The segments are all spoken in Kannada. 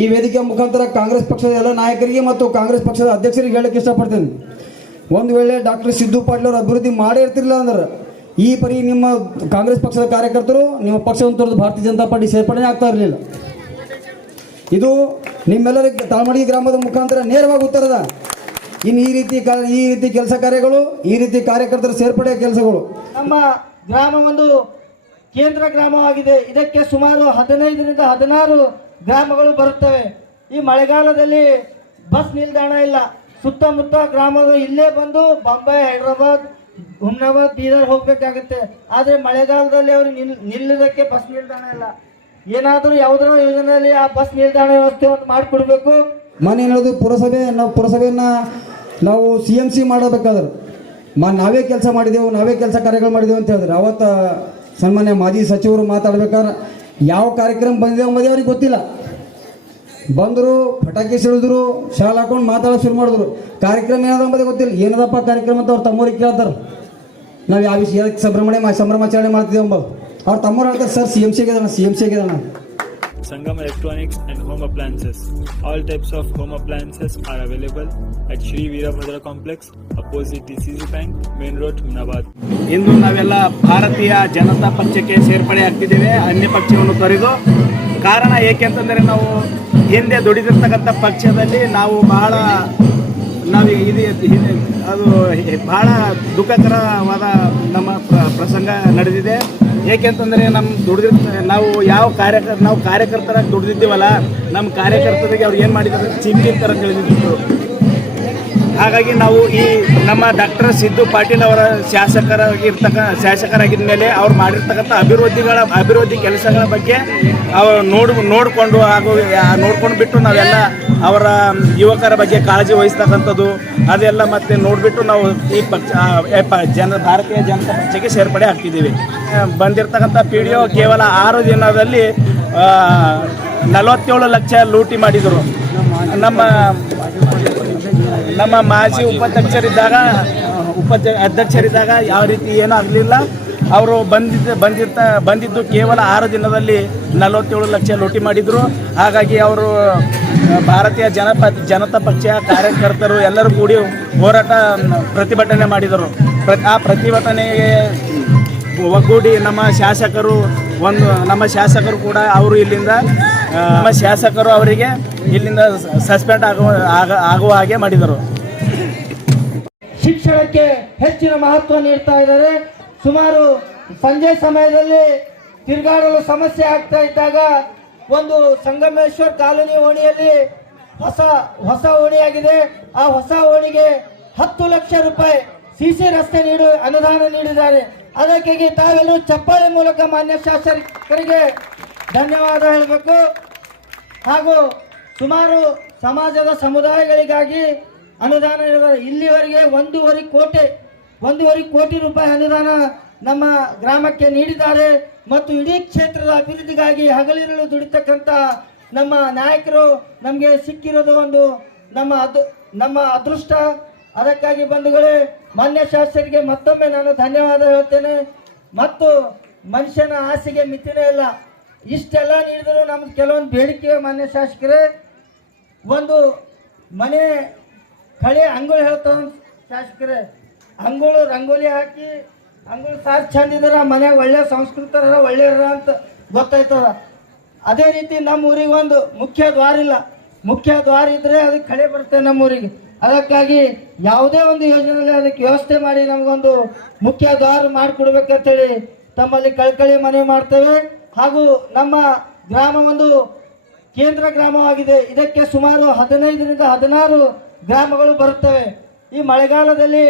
ಈ ವೇದಿಕೆ ಮುಖಾಂತರ ಕಾಂಗ್ರೆಸ್ ಪಕ್ಷದ ಎಲ್ಲ ನಾಯಕರಿಗೆ ಮತ್ತು ಕಾಂಗ್ರೆಸ್ ಪಕ್ಷದ ಅಧ್ಯಕ್ಷರಿಗೆ ಹೇಳಕ್ಕೆ ಇಷ್ಟಪಡ್ತೇನೆ. ಒಂದು ವೇಳೆ ಡಾಕ್ಟರ್ ಸಿದ್ದು ಪಾಟೀಲ್ ಅವರು ಅಭಿವೃದ್ಧಿ ಮಾಡೇ ಇರ್ತಿರಲಿಲ್ಲ ಅಂದ್ರೆ ಈ ಪರಿ ನಿಮ್ಮ ಕಾಂಗ್ರೆಸ್ ಪಕ್ಷದ ಕಾರ್ಯಕರ್ತರು ನಿಮ್ಮ ಪಕ್ಷವನ್ನು ತೊರೆದು ಭಾರತೀಯ ಜನತಾ ಪಾರ್ಟಿ ಸೇರ್ಪಡೆ ಆಗ್ತಾ ಇರಲಿಲ್ಲ. ಇದು ನಿಮ್ಮೆಲ್ಲರಿಗೆ ತಾಳ್ಮಡಿ ಗ್ರಾಮದ ಮುಖಾಂತರ ನೇರವಾಗಿ ಉತ್ತರದ. ಇನ್ನು ಈ ರೀತಿ ಕೆಲಸ ಕಾರ್ಯಗಳು, ಈ ರೀತಿ ಕಾರ್ಯಕರ್ತರ ಸೇರ್ಪಡೆಯ ಕೆಲಸಗಳು. ನಮ್ಮ ಗ್ರಾಮ ಒಂದು ಕೇಂದ್ರ ಗ್ರಾಮವಾಗಿದೆ. ಇದಕ್ಕೆ ಸುಮಾರು 15ರಿಂದ 16 ಗ್ರಾಮಗಳು ಬರುತ್ತವೆ. ಈ ಮಳೆಗಾಲದಲ್ಲಿ ಬಸ್ ನಿಲ್ದಾಣ ಇಲ್ಲ. ಸುತ್ತಮುತ್ತ ಗ್ರಾಮಗಳು ಇಲ್ಲೇ ಬಂದು ಬಾಂಬೆ, ಹೈದರಾಬಾದ್, ಹುಮ್ನಾಬಾದ್, ಬೀದರ್ ಹೋಗಬೇಕಾಗುತ್ತೆ. ಆದರೆ ಮಳೆಗಾಲದಲ್ಲಿ ಅವರು ನಿಲ್ಲೋದಕ್ಕೆ ಬಸ್ ನಿಲ್ದಾಣ ಇಲ್ಲ. ಏನಾದರೂ ಯಾವುದೋ ಯೋಜನೆಯಲ್ಲಿ ಆ ಬಸ್ ನಿಲ್ದಾಣ ವ್ಯವಸ್ಥೆ ಒಂದು ಮಾಡಿಕೊಡ್ಬೇಕು. ಮನೆ ಹೇಳೋದು ಪುರಸಭೆಯನ್ನು ನಾವು CMC ಮಾಡಬೇಕಾದ್ರೆ ನಾವೇ ಕೆಲಸ ಮಾಡಿದೆವು, ನಾವೇ ಕೆಲಸ ಕಾರ್ಯಗಳು ಮಾಡಿದೆವು ಅಂತ ಹೇಳಿದ್ರೆ ಅವತ್ತು ಸನ್ಮಾನ್ಯ ಮಾಜಿ ಸಚಿವರು ಮಾತಾಡ್ಬೇಕಾದ್ರೆ ಯಾವ ಕಾರ್ಯಕ್ರಮ ಬಂದಿದೆ ಅಂಬುದೇ ಅವ್ರಿಗೆ ಗೊತ್ತಿಲ್ಲ. ಬಂದರು, ಪಟಾಕಿ ಸಿಡಿದ್ರು, ಶಾಲೆ ಹಾಕೊಂಡು ಮಾತಾಡೋಕೆ ಶುರು ಮಾಡಿದ್ರು. ಕಾರ್ಯಕ್ರಮ ಏನದ ಅಂಬುದೇ ಗೊತ್ತಿಲ್ಲ. ಏನದಪ್ಪ ಕಾರ್ಯಕ್ರಮ ಅಂತ ಅವ್ರು ತಮ್ಮೂರಿಗೆ ಕೇಳ್ತಾರೆ. ನಾವು ಯಾವ ವಿಷಯ ಸಂಭ್ರಮಾಚರಣೆ ಮಾಡ್ತಿದ್ದೇವೆ ಅಂಬೋದು ಅವ್ರು ತಮ್ಮವ್ರು ಹೇಳ್ತಾರೆ, sir CMC ಆಗಿದಾನ. Sangam Electronics and Home Appliances. All types of home appliances are available at Shri Veerabhadra Complex, opposite DCC Bank, Main Road, Hunnabad. ಇಂದು ನಾವೆಲ್ಲ ಭಾರತೀಯ ಜನತಾ ಪಕ್ಷಕ್ಕೆ ಸೇರ್ಪಡೆ ಆಗ್ತಿದ್ದೇವೆ, ಅನ್ಯ ಪಕ್ಷವನ್ನು ತೊರೆದು. ಕಾರಣ ಏಕೆಂತಂದರೆ ನಾವು ಹಿಂದೆ ದುಡಿದಿರ್ತಕ್ಕಂಥ ಪಕ್ಷದಲ್ಲಿ ನಾವು ಅದು ಬಹಳ ದುಃಖಕರವಾದ ನಮ್ಮ ಪ್ರಸಂಗ ನಡೆದಿದೆ. ಏಕೆಂತಂದರೆ ನಾವು ಕಾರ್ಯಕರ್ತರಾಗಿ ದುಡಿದಿದ್ದೀವಲ್ಲ, ನಮ್ಮ ಕಾರ್ಯಕರ್ತರಿಗೆ ಅವ್ರು ಏನು ಮಾಡಿದ್ದಾರೆ ಚಿಂತೆ ಥರ ತಿಳಿದಿದ್ರು. ಹಾಗಾಗಿ ನಾವು ಈ ನಮ್ಮ ಡಾಕ್ಟರ್ ಸಿದ್ದು ಪಾಟೀಲ್ ಅವರ ಶಾಸಕರಾಗಿದ್ದ ಮೇಲೆ ಅವ್ರು ಮಾಡಿರ್ತಕ್ಕಂಥ ಅಭಿವೃದ್ಧಿ ಕೆಲಸಗಳ ಬಗ್ಗೆ ನೋಡಿಕೊಂಡು ಬಿಟ್ಟು ನಾವೆಲ್ಲ ಅವರ ಯುವಕರ ಬಗ್ಗೆ ಕಾಳಜಿ ವಹಿಸ್ತಕ್ಕಂಥದ್ದು ಅದೆಲ್ಲ ಮತ್ತೆ ನೋಡಿಬಿಟ್ಟು ನಾವು ಈ ಭಾರತೀಯ ಜನತಾ ಪಕ್ಷಕ್ಕೆ ಸೇರ್ಪಡೆ ಆಗ್ತಿದ್ದೀವಿ. ಬಂದಿರತಕ್ಕಂಥ PDO ಕೇವಲ 6 ದಿನದಲ್ಲಿ 47 ಲಕ್ಷ ಲೂಟಿ ಮಾಡಿದರು. ನಮ್ಮ ಮಾಜಿ ಅಧ್ಯಕ್ಷರಿದ್ದಾಗ ಯಾವ ರೀತಿ ಏನೂ ಆಗಲಿಲ್ಲ. ಅವರು ಬಂದಿದ್ದು ಕೇವಲ 6 ದಿನದಲ್ಲಿ 47 ಲಕ್ಷ ಲೂಟಿ ಮಾಡಿದರು. ಹಾಗಾಗಿ ಅವರು ಭಾರತೀಯ ಜನತಾ ಪಕ್ಷ ಕಾರ್ಯಕರ್ತರು ಎಲ್ಲರೂ ಕೂಡಿ ಪ್ರತಿಭಟನೆ ಮಾಡಿದರು. ಆ ಪ್ರತಿಭಟನೆಗೆ ಒಗ್ಗೂಡಿ ನಮ್ಮ ಶಾಸಕರು ಕೂಡ ಅವರು ಅವರಿಗೆ ಇಲ್ಲಿಂದ ಸಸ್ಪೆಂಡ್ ಆಗುವ ಹಾಗೆ ಮಾಡಿದರು. ಶಿಕ್ಷಣಕ್ಕೆ ಹೆಚ್ಚಿನ ಮಹತ್ವ ನೀಡ್ತಾ ಇದ್ದಾರೆ. ಸುಮಾರು ಸಂಜೆ ಸಮಯದಲ್ಲಿ ತಿರುಗಾಡಲು ಸಮಸ್ಯೆ ಆಗ್ತಾ ಇದ್ದಾಗ ಒಂದು ಸಂಗಮೇಶ್ವರ್ ಕಾಲೋನಿ ಓಣಿಯಲ್ಲಿ ಹೊಸ ಓಣಿಯಾಗಿದೆ. ಆ ಹೊಸ ಓಣಿಗೆ 10 ಲಕ್ಷ ರೂಪಾಯಿ CC ರಸ್ತೆ ಅನುದಾನ ನೀಡಿದ್ದಾರೆ. ಅದಕ್ಕಾಗಿ ತಾವೆಲ್ಲರೂ ಚಪ್ಪಾಳೆ ಮೂಲಕ ಮಾನ್ಯ ಶಾಸಕರಿಗೆ ಧನ್ಯವಾದ ಹೇಳಬೇಕು. ಹಾಗೂ ಸುಮಾರು ಸಮಾಜದ ಸಮುದಾಯಗಳಿಗಾಗಿ ಅನುದಾನ ನೀಡಿದ್ದಾರೆ. ಇಲ್ಲಿವರೆಗೆ 1.5 ಕೋಟಿ ರೂಪಾಯಿ ಅನುದಾನ ನಮ್ಮ ಗ್ರಾಮಕ್ಕೆ ನೀಡಿದ್ದಾರೆ. ಮತ್ತು ಇಡೀ ಕ್ಷೇತ್ರದ ಅಭಿವೃದ್ಧಿಗಾಗಿ ಹಗಲಿರುಳು ದುಡಿತಕ್ಕಂಥ ನಮ್ಮ ನಾಯಕರು ನಮಗೆ ಸಿಕ್ಕಿರೋದು ಒಂದು ನಮ್ಮ ಅದೃಷ್ಟ. ಅದಕ್ಕಾಗಿ ಬಂಧುಗಳೇ, ಮಾನ್ಯ ಶಾಸಕರಿಗೆ ಮತ್ತೊಮ್ಮೆ ನಾನು ಧನ್ಯವಾದ ಹೇಳ್ತೇನೆ. ಮತ್ತು ಮನುಷ್ಯನ ಆಸೆಗೆ ಮಿತಿನೇ ಇಲ್ಲ. ಇಷ್ಟೆಲ್ಲ ನೀಡಿದರೂ ನಮ್ಗೆ ಕೆಲವೊಂದು ಬೇಡಿಕೆ ಮಾನ್ಯ ಶಾಸಕರೇ. ಒಂದು ಮನೆ ಕಳೆ ಅಂಗುಳು ಹೇಳ್ತಾವ ಶಾಸಕರೇ, ಅಂಗುಳು ರಂಗೋಲಿ ಹಾಕಿ ಅಂಗುಳು ಸಾರ್ ಚಂದ ಇದಾರ, ಮನೆಯಾಗ ಒಳ್ಳೆ ಸಂಸ್ಕೃತರ ಒಳ್ಳೆಯರ ಅಂತ ಗೊತ್ತಾಯ್ತದ. ಅದೇ ರೀತಿ ನಮ್ಮ ಊರಿಗೆ ಒಂದು ಮುಖ್ಯ ದ್ವಾರ ಇಲ್ಲ. ಮುಖ್ಯ ದ್ವಾರ ಇದ್ರೆ ಅದಕ್ಕೆ ಕಳೆ ಬರುತ್ತೆ ನಮ್ಮೂರಿಗೆ. ಅದಕ್ಕಾಗಿ ಯಾವುದೇ ಒಂದು ಯೋಜನೆಯಲ್ಲಿ ಅದಕ್ಕೆ ವ್ಯವಸ್ಥೆ ಮಾಡಿ ನಮಗೊಂದು ಮುಖ್ಯ ದ್ವಾರ ಮಾಡಿಕೊಡ್ಬೇಕಂತೇಳಿ ತಮ್ಮಲ್ಲಿ ಕಳ್ಕಳಿ ಮನವಿ ಮಾಡ್ತೇವೆ. ಹಾಗೂ ನಮ್ಮ ಗ್ರಾಮ ಒಂದು ಕೇಂದ್ರ ಗ್ರಾಮವಾಗಿದೆ. ಇದಕ್ಕೆ ಸುಮಾರು 15ರಿಂದ 16 ಗ್ರಾಮಗಳು ಬರುತ್ತವೆ. ಈ ಮಳೆಗಾಲದಲ್ಲಿ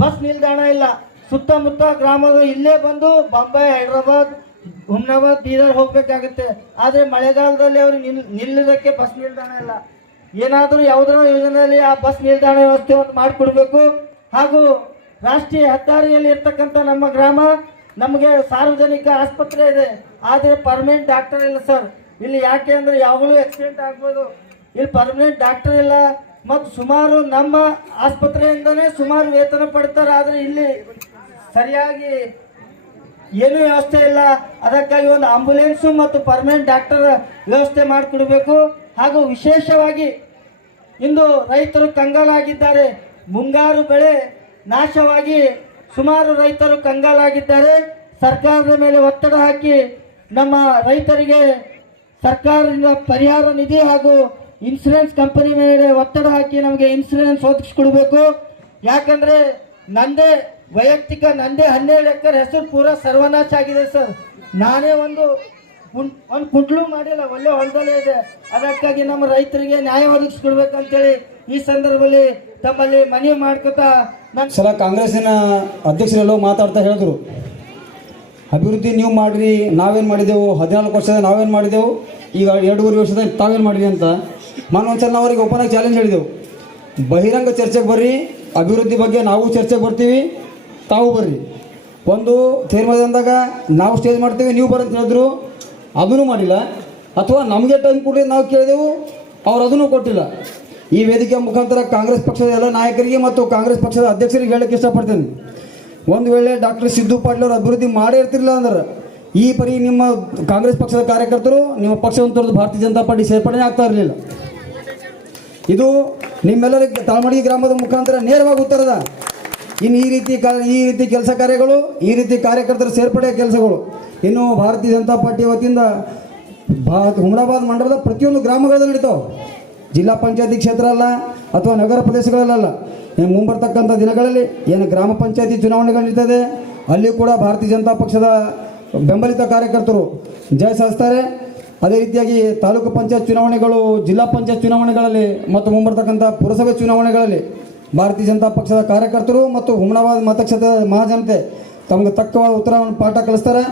ಬಸ್ ನಿಲ್ದಾಣ ಇಲ್ಲ. ಸುತ್ತಮುತ್ತ ಗ್ರಾಮಗಳು ಇಲ್ಲೇ ಬಂದು ಬಾಂಬೆ, ಹೈದರಾಬಾದ್, ಹುಮ್ನಾಬಾದ್, ಬೀದರ್ ಹೋಗಬೇಕಾಗುತ್ತೆ. ಆದರೆ ಮಳೆಗಾಲದಲ್ಲಿ ಅವರು ನಿಲ್ಲೋದಕ್ಕೆ ಬಸ್ ನಿಲ್ದಾಣ ಇಲ್ಲ. ಏನಾದರೂ ಯಾವುದೋ ಯೋಜನೆಯಲ್ಲಿ ಆ ಬಸ್ ನಿಲ್ದಾಣ ವ್ಯವಸ್ಥೆ ಒಂದು ಮಾಡಿಕೊಡ್ಬೇಕು. ಹಾಗೂ ರಾಷ್ಟ್ರೀಯ ಹೆದ್ದಾರಿಯಲ್ಲಿ ಇರ್ತಕ್ಕಂಥ ನಮ್ಮ ಗ್ರಾಮ, ನಮಗೆ ಸಾರ್ವಜನಿಕ ಆಸ್ಪತ್ರೆ ಇದೆ, ಆದರೆ ಪರ್ಮನೆಂಟ್ ಡಾಕ್ಟರ್ ಇಲ್ಲ ಸರ್. ಇಲ್ಲಿ ಯಾಕೆ ಅಂದರೆ ಯಾವಾಗಲೂ ಆಕ್ಸಿಡೆಂಟ್ ಆಗ್ಬೋದು. ಇಲ್ಲಿ ಪರ್ಮನೆಂಟ್ ಡಾಕ್ಟರ್ ಇಲ್ಲ. ಮತ್ತು ಸುಮಾರು ನಮ್ಮ ಆಸ್ಪತ್ರೆಯಿಂದನೇ ಸುಮಾರು ವೇತನ ಪಡ್ತಾರೆ, ಆದರೆ ಇಲ್ಲಿ ಸರಿಯಾಗಿ ಏನೂ ವ್ಯವಸ್ಥೆ ಇಲ್ಲ. ಅದಕ್ಕಾಗಿ ಒಂದು ಆಂಬುಲೆನ್ಸು ಮತ್ತು ಪರ್ಮನೆಂಟ್ ಡಾಕ್ಟರ್ ವ್ಯವಸ್ಥೆ ಮಾಡಿಕೊಡ್ಬೇಕು. ಹಾಗೂ ವಿಶೇಷವಾಗಿ ಇಂದು ರೈತರು ಕಂಗಾಲಾಗಿದ್ದಾರೆ. ಮುಂಗಾರು ಬೆಳೆ ನಾಶವಾಗಿ ಸುಮಾರು ರೈತರು ಕಂಗಾಲಾಗಿದ್ದಾರೆ. ಸರ್ಕಾರದ ಮೇಲೆ ಒತ್ತಡ ಹಾಕಿ ನಮ್ಮ ರೈತರಿಗೆ ಸರ್ಕಾರದಿಂದ ಪರಿಹಾರ ನಿಧಿ ಹಾಗೂ ಇನ್ಸೂರೆನ್ಸ್ ಕಂಪನಿ ಮೇಲೆ ಒತ್ತಡ ಹಾಕಿ ನಮಗೆ ಇನ್ಸೂರೆನ್ಸ್ ಒದಗಿಸ್ಕೊಡ್ಬೇಕು. ಯಾಕಂದರೆ ನಂದೇ ವೈಯಕ್ತಿಕ 17 ಎಕರೆ ಹೆಸರು ಪೂರಾ ಸರ್ವನಾಶ ಆಗಿದೆ ಸರ್. ನಾನೇ ಒಂದು ಕುಂಟ್ಲು ಮಾಡಿಲ್ಲ, ಒಳ್ಳೆ ಹೊಲದಲ್ಲೇ ಇದೆ. ಅದಕ್ಕಾಗಿ ನಮ್ಮ ರೈತರಿಗೆ ನ್ಯಾಯ ಒದಗಿಸ್ಕೊಡ್ಬೇಕಂತೇಳಿ ಈ ಸಂದರ್ಭದಲ್ಲಿ ತಮ್ಮಲ್ಲಿ ಮನವಿ ಮಾಡ್ಕೊತಾ ನಾನು ಸಲ ಕಾಂಗ್ರೆಸ್ಸಿನ ಅಧ್ಯಕ್ಷರೆಲ್ಲೋ ಮಾತಾಡ್ತಾ ಹೇಳಿದ್ರು, ಅಭಿವೃದ್ಧಿ ನೀವು ಮಾಡಿರಿ, ನಾವೇನು ಮಾಡಿದೆವು, 14 ವರ್ಷದ ನಾವೇನು ಮಾಡಿದೆವು, ಈಗ 2.5 ವರ್ಷದ ತಾವೇನು ಮಾಡಿರಿ ಅಂತ. ಒಂದ್ಸಲ ನಾವು ಅವ್ರಿಗೆ ಓಪನ್ ಆಗಿ ಚಾಲೆಂಜ್ ಹೇಳಿದೆವು, ಬಹಿರಂಗ ಚರ್ಚೆಗೆ ಬರ್ರಿ, ಅಭಿವೃದ್ಧಿ ಬಗ್ಗೆ ನಾವು ಚರ್ಚೆಗೆ ಬರ್ತೀವಿ, ತಾವು ಬರ್ರಿ. ಒಂದು ತೀರ್ಮಾನದಾಗ ನಾವು ಸ್ಟೇಜ್ ಮಾಡ್ತೀವಿ, ನೀವು ಬರಂತ ಹೇಳಿದ್ರು, ಅದನ್ನು ಮಾಡಿಲ್ಲ. ಅಥವಾ ನಮಗೆ ಟೈಮ್ ಕೊಡ್ರಿ ನಾವು ಕೇಳಿದೆವು, ಅವ್ರು ಅದನ್ನು ಕೊಟ್ಟಿಲ್ಲ. ಈ ವೇದಿಕೆ ಮುಖಾಂತರ ಕಾಂಗ್ರೆಸ್ ಪಕ್ಷದ ಎಲ್ಲ ನಾಯಕರಿಗೆ ಮತ್ತು ಕಾಂಗ್ರೆಸ್ ಪಕ್ಷದ ಅಧ್ಯಕ್ಷರಿಗೆ ಹೇಳಕ್ಕೆ ಇಷ್ಟಪಡ್ತೇನೆ, ಒಂದು ವೇಳೆ ಡಾಕ್ಟರ್ ಸಿದ್ದು ಪಾಟೀಲ್ ಅವರು ಅಭಿವೃದ್ಧಿ ಮಾಡೇ ಇರ್ತಿರಲಿಲ್ಲ ಅಂದ್ರೆ ಈ ಪರಿ ನಿಮ್ಮ ಕಾಂಗ್ರೆಸ್ ಪಕ್ಷದ ಕಾರ್ಯಕರ್ತರು ನಿಮ್ಮ ಪಕ್ಷವನ್ನು ತೊರೆದು ಭಾರತೀಯ ಜನತಾ ಪಾರ್ಟಿ ಸೇರ್ಪಡೆ ಆಗ್ತಾ ಇರಲಿಲ್ಲ. ಇದು ನಿಮ್ಮೆಲ್ಲರಿಗೆ ತಾಳ್ಮಡಿ ಗ್ರಾಮದ ಮುಖಾಂತರ ನೇರವಾಗಿ ಉತ್ತರದ. ಇನ್ನು ಈ ರೀತಿ ಕೆಲಸ ಕಾರ್ಯಗಳು, ಈ ರೀತಿ ಕಾರ್ಯಕರ್ತರ ಸೇರ್ಪಡೆಯ ಕೆಲಸಗಳು ಇನ್ನು ಭಾರತೀಯ ಜನತಾ ಪಾರ್ಟಿ ವತಿಯಿಂದ ಹುಮನಾಬಾದ್ ಮಂಡಲದ ಪ್ರತಿಯೊಂದು ಗ್ರಾಮಗಳಲ್ಲಿ ನಡೀತಾವೆ. ಜಿಲ್ಲಾ ಪಂಚಾಯತಿ ಕ್ಷೇತ್ರ ಅಲ್ಲ ಅಥವಾ ನಗರ ಪ್ರದೇಶಗಳಲ್ಲ, ಮುಂಬರ್ತಕ್ಕಂಥ ದಿನಗಳಲ್ಲಿ ಏನು ಗ್ರಾಮ ಪಂಚಾಯತಿ ಚುನಾವಣೆಗಳು ನಡೀತದೆ, ಅಲ್ಲಿ ಕೂಡ ಭಾರತೀಯ ಜನತಾ ಪಕ್ಷದ ಬೆಂಬಲಿತ ಕಾರ್ಯಕರ್ತರು ಜಯ ಸಾಧಿಸ್ತಾರೆ. ಅದೇ ರೀತಿಯಾಗಿ ತಾಲೂಕು ಪಂಚಾಯತ್ ಚುನಾವಣೆಗಳು, ಜಿಲ್ಲಾ ಪಂಚಾಯತ್ ಚುನಾವಣೆಗಳಲ್ಲಿ ಮತ್ತು ಮುಂಬರ್ತಕ್ಕಂಥ ಪುರಸಭೆ ಚುನಾವಣೆಗಳಲ್ಲಿ ಭಾರತೀಯ ಜನತಾ ಪಕ್ಷದ ಕಾರ್ಯಕರ್ತರು ಮತ್ತು ಹುಮನಾಬಾದ್ ಮತಕ್ಷೇತ್ರದ ಮಹಾಜನತೆ ತಮಗೆ ತಕ್ಕವಾದ ಉತ್ತರವನ್ನು ಪಾಠ ಕಲಿಸ್ತಾರೆ.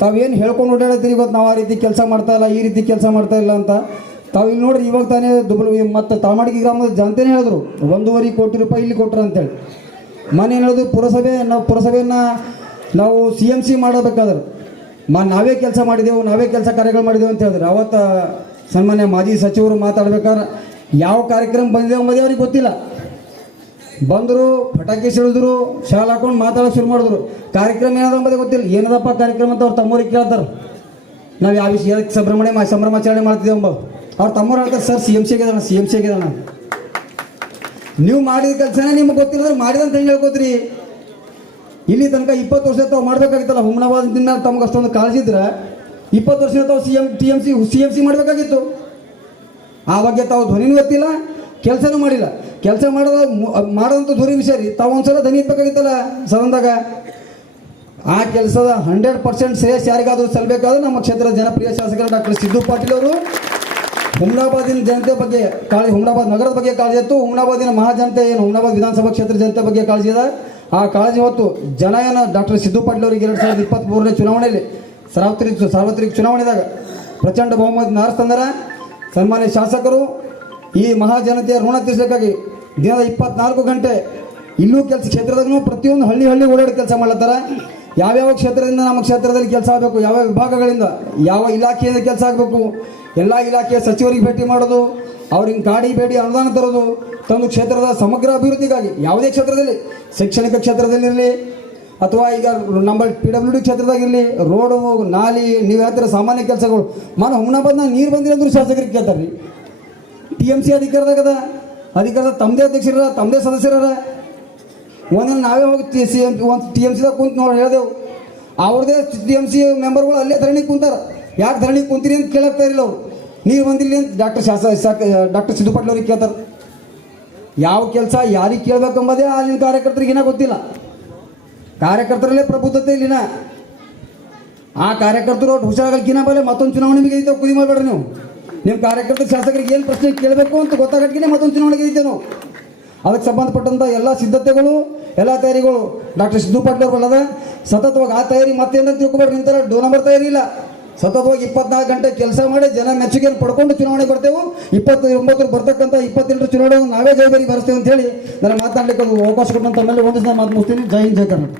ತಾವೇನು ಹೇಳ್ಕೊಂಡು ಓಡಾಡ್ತೀರಿ, ಇವತ್ತು ನಾವು ಆ ರೀತಿ ಕೆಲಸ ಮಾಡ್ತಾ ಇಲ್ಲ, ಈ ರೀತಿ ಕೆಲಸ ಮಾಡ್ತಾ ಇಲ್ಲ ಅಂತ. ತಾವು ಇಲ್ಲಿ ನೋಡ್ರಿ, ಇವಾಗ ತಾನೇ ಮತ್ತು ತಾಳ್ಮಾಡಿಗೆ ಗ್ರಾಮದ ಜನತೆನೇ ಹೇಳಿದ್ರು 1.5 ಕೋಟಿ ರೂಪಾಯಿ ಇಲ್ಲಿ ಕೊಟ್ಟರು ಅಂತೇಳಿ. ಮನೆ ಹೇಳೋದು ಪುರಸಭೆಯನ್ನು ನಾವು CMC ಮಾಡಬೇಕಾದ್ರೆ ನಾವೇ ಕೆಲಸ ಮಾಡಿದೆವು, ನಾವೇ ಕೆಲಸ ಕಾರ್ಯಗಳು ಮಾಡಿದೆವು ಅಂತ ಹೇಳಿದ್ರು. ಅವತ್ತು ಸನ್ಮಾನ್ಯ ಮಾಜಿ ಸಚಿವರು ಮಾತಾಡ್ಬೇಕಾದ್ರೆ ಯಾವ ಕಾರ್ಯಕ್ರಮ ಬಂದಿದೆ ಎಂಬುದೇ ಅವ್ರಿಗೆ ಗೊತ್ತಿಲ್ಲ. ಬಂದರು, ಪಟಾಕಿ ಸಿಡಿದ್ರು, ಶಾಲೆ ಹಾಕೊಂಡು ಮಾತಾಡೋಕೆ ಶುರು ಮಾಡಿದ್ರು. ಕಾರ್ಯಕ್ರಮ ಏನದ ಎಂಬುದೇ ಗೊತ್ತಿಲ್ಲ. ಏನದಪ್ಪ ಕಾರ್ಯಕ್ರಮ ಅಂತ ಅವ್ರ ತಮ್ಮವ್ರಿಗೆ ಕೇಳ್ತಾರೆ. ನಾವು ಯಾವ ವಿಷಯ ಸಂಭ್ರಮಾಚರಣೆ ಮಾಡ್ತಿದ್ದೇವೆ ಎಂಬುದು. ಅವ್ರ ತಮ್ಮವ್ರು ಹೇಳ್ತಾರೆ, ಸರ್ CMC ಆಗಿದಾನ. ನೀವು ಮಾಡಿದ ಕೆಲಸನೇ ನಿಮ್ಗೆ ಗೊತ್ತಿಲ್ಲ, ಮಾಡಿದಂತ ಹೆಂಗೆ ಹೇಳ್ಕೋತೀರಿ? ಇಲ್ಲಿ ತನಕ 20 ವರ್ಷ ತಾವು ಮಾಡಬೇಕಾಗಿತ್ತಲ್ಲ. ಹುಮನಾಬಾದ್ದಿಂದ ತಮ್ಗೆ ಅಷ್ಟೊಂದು ಕಾಳಜಿ ಇದ್ರೆ 20 ವರ್ಷ ತಾವು CMC ಮಾಡಬೇಕಾಗಿತ್ತು. ಆ ಬಗ್ಗೆ ತಾವು ಧ್ವನಿನೂ ಗೊತ್ತಿಲ್ಲ, ಕೆಲಸನೂ ಮಾಡಿಲ್ಲ. ಕೆಲಸ ಮಾಡೋದಂಥ ಧ್ವನಿ ವಿಷಯ ರೀ. ತಾವು ಒಂದ್ಸಲ ಧ್ವನಿ ಇರ್ಬೇಕಾಗಿತ್ತಲ್ಲ ಸದನದಾಗ. ಆ ಕೆಲಸದ 100% ಶ್ರೇಯಸ್ ಯಾರಿಗಾದರೂ ಸಲ್ಲಬೇಕಾದ್ರೆ ನಮ್ಮ ಕ್ಷೇತ್ರದ ಜನಪ್ರಿಯ ಶಾಸಕರು ಡಾಕ್ಟರ್ ಸಿದ್ದು ಪಾಟೀಲ್ ಅವರು ಹುಮನಾಬಾದಿನ ಜನತೆ ಬಗ್ಗೆ ಹುಮನಾಬಾದ್ ನಗರದ ಬಗ್ಗೆ ಕಾಳಜಿ ಇತ್ತು. ಹುಮನಾಬಾದಿನ ಮಹಾಜನತೆ ಏನು ಹುಮನಾಬಾದ್ ವಿಧಾನಸಭಾ ಕ್ಷೇತ್ರ ಜನತೆ ಬಗ್ಗೆ ಕಾಳಜಿ ಇದೆ. ಆ ಕಾಳಜಿ ಹೊತ್ತು ಜನ ಏನು ಡಾಕ್ಟರ್ ಸಿದ್ದು ಪಾಟೀಲ್ ಅವರಿಗೆ 2023ನೇ ಚುನಾವಣೆಯಲ್ಲಿ ಸಾರ್ವತ್ರಿಕ ಚುನಾವಣೆದಾಗ ಪ್ರಚಂಡ ಬಹುಮತ ಆರಿಸ್ತಂದಾರ. ಸನ್ಮಾನ್ಯ ಶಾಸಕರು ಈ ಮಹಾಜನತೆಯ ಋಣ ತೀರಿಸಬೇಕಾಗಿ ದಿನದ 24 ಗಂಟೆ ಇಲ್ಲೂ ಕ್ಷೇತ್ರದಾಗೂ ಪ್ರತಿಯೊಂದು ಹಳ್ಳಿ ಓಡಾಡಿ ಕೆಲಸ ಮಾಡ್ಲತ್ತಾರ. ಯಾವ್ಯಾವ ಕ್ಷೇತ್ರದಿಂದ ನಮ್ಮ ಕ್ಷೇತ್ರದಲ್ಲಿ ಕೆಲಸ ಆಗಬೇಕು, ಯಾವ ವಿಭಾಗಗಳಿಂದ ಯಾವ ಇಲಾಖೆಯಿಂದ ಕೆಲಸ ಆಗಬೇಕು, ಎಲ್ಲ ಇಲಾಖೆಯ ಸಚಿವರಿಗೆ ಭೇಟಿ ಮಾಡೋದು, ಅವ್ರಿಗೆ ಗಾಡಿ ಬೇಡಿ ಅನುದಾನ ತರೋದು, ತಂದು ಕ್ಷೇತ್ರದ ಸಮಗ್ರ ಅಭಿವೃದ್ಧಿಗಾಗಿ ಯಾವುದೇ ಕ್ಷೇತ್ರದಲ್ಲಿ, ಶೈಕ್ಷಣಿಕ ಕ್ಷೇತ್ರದಲ್ಲಿರಲಿ ಅಥವಾ ಈಗ ನಮ್ಮ PWD ಕ್ಷೇತ್ರದಾಗಿರಲಿ, ರೋಡು ನಾಲಿ ನೀವು ಹೇಳ್ತಿರೋ ಸಾಮಾನ್ಯ ಕೆಲಸಗಳು. ಹುಮನಾಬಾದ್ನಾಗ ನೀರು ಬಂದಿಲ್ಲ ಅಂದ್ರೂ ಶಾಸಕರಿಗೆ ಕೇಳ್ತಾರೆ ರೀ. TMC ಅಧಿಕಾರದಾಗ ತಮ್ಮದೇ ಅಧ್ಯಕ್ಷರ, ತಮ್ಮದೇ ಸದಸ್ಯರ. ಒಂದೊಂದು ನಾವೇ ಹೋಗಿ TMCದಾಗ ಕುಂತು ನೋಡಿ ಹೇಳಿದೆವು. ಅವ್ರದೇ TMC ಮೆಂಬರ್ಗಳು ಅಲ್ಲೇ ಧರಣಿ ಕುಂತಾರ. ಯಾಕೆ ಧರಣಿ ಕುಂತೀರಿ ಅಂತ ಕೇಳಕ್ತಾ ಇರಲಿಲ್ಲ ಅವರು. ನೀರು ಬಂದಿಲ್ಲ ಅಂತ ಡಾಕ್ಟರ್ ಸಿದ್ದು ಪಾಟೀಲ್ ಅವ್ರಿಗೆ ಕೇಳ್ತಾರೆ. ಯಾವ ಕೆಲಸ ಯಾರಿಗೆ ಕೇಳಬೇಕೆಂಬುದೇ ಅಲ್ಲಿನ ಕಾರ್ಯಕರ್ತರಿಗೆ ಏನೋ ಗೊತ್ತಿಲ್ಲ. ಕಾರ್ಯಕರ್ತರಲ್ಲೇ ಪ್ರಬುದ್ಧತೆ ಇಲ್ಲಿನ. ಆ ಕಾರ್ಯಕರ್ತರು ಹುಷಾರಾಗಲ್ಕಿನ ಬಲೆ ಮತ್ತೊಂದು ಚುನಾವಣೆ ಮುಗಿದೈತೆ ಕುದಿ ಮಾಡಬೇಡ್ರಿ ನೀವು. ನಿಮ್ಮ ಕಾರ್ಯಕರ್ತರ ಶಾಸಕರಿಗೆ ಏನು ಪ್ರಶ್ನೆ ಕೇಳಬೇಕು ಅಂತ ಗೊತ್ತಾಗಟ್ಕಿನೇ ಮತ್ತೊಂದು ಚುನಾವಣೆಗೆ ಇದ್ದೆ ನಾವು. ಅದಕ್ಕೆ ಸಂಬಂಧಪಟ್ಟಂಥ ಎಲ್ಲ ಸಿದ್ಧತೆಗಳು, ಎಲ್ಲ ತಯಾರಿಗಳು ಡಾಕ್ಟರ್ ಸಿದ್ದು ಪಾಟೀಲ್ ಅವರು ಬಲ್ಲದ. ಸತತವಾಗಿ ಆ ತಯಾರಿ ಮತ್ತೇನಂತ ತಿಳ್ಕೊಬೇಡ್ರಿ. ನಿಂತರ 2 ನಂಬರ್ ತಯಾರಿ ಇಲ್ಲ. ಸತತವಾಗಿ 24 ಗಂಟೆ ಕೆಲಸ ಮಾಡಿ ಜನ ಮೆಚ್ಚುಗೆಯನ್ನು ಪಡ್ಕೊಂಡು ಚುನಾವಣೆ ಬರ್ತೇವೆ. 29 ಬರ್ತಕ್ಕಂಥ 28 ಚುನಾವಣೆ ನಾವೇ ಜವಾಬ್ದಾರಿ ಬರೆಸ್ತೇವೆ ಅಂತ ಹೇಳಿ ನಾನು ಮಾತನಾಡಲಿಕ್ಕೆ ಅವಕಾಶ ಕೊಟ್ಟಂತ ಮೇಲೆ ಒಂದು ಮಾತು ಮುಗಿಸ್ತೀನಿ. ಜೈ ಹಿಂದ್, ಜೈ ಕರ್ನಾಟಕ.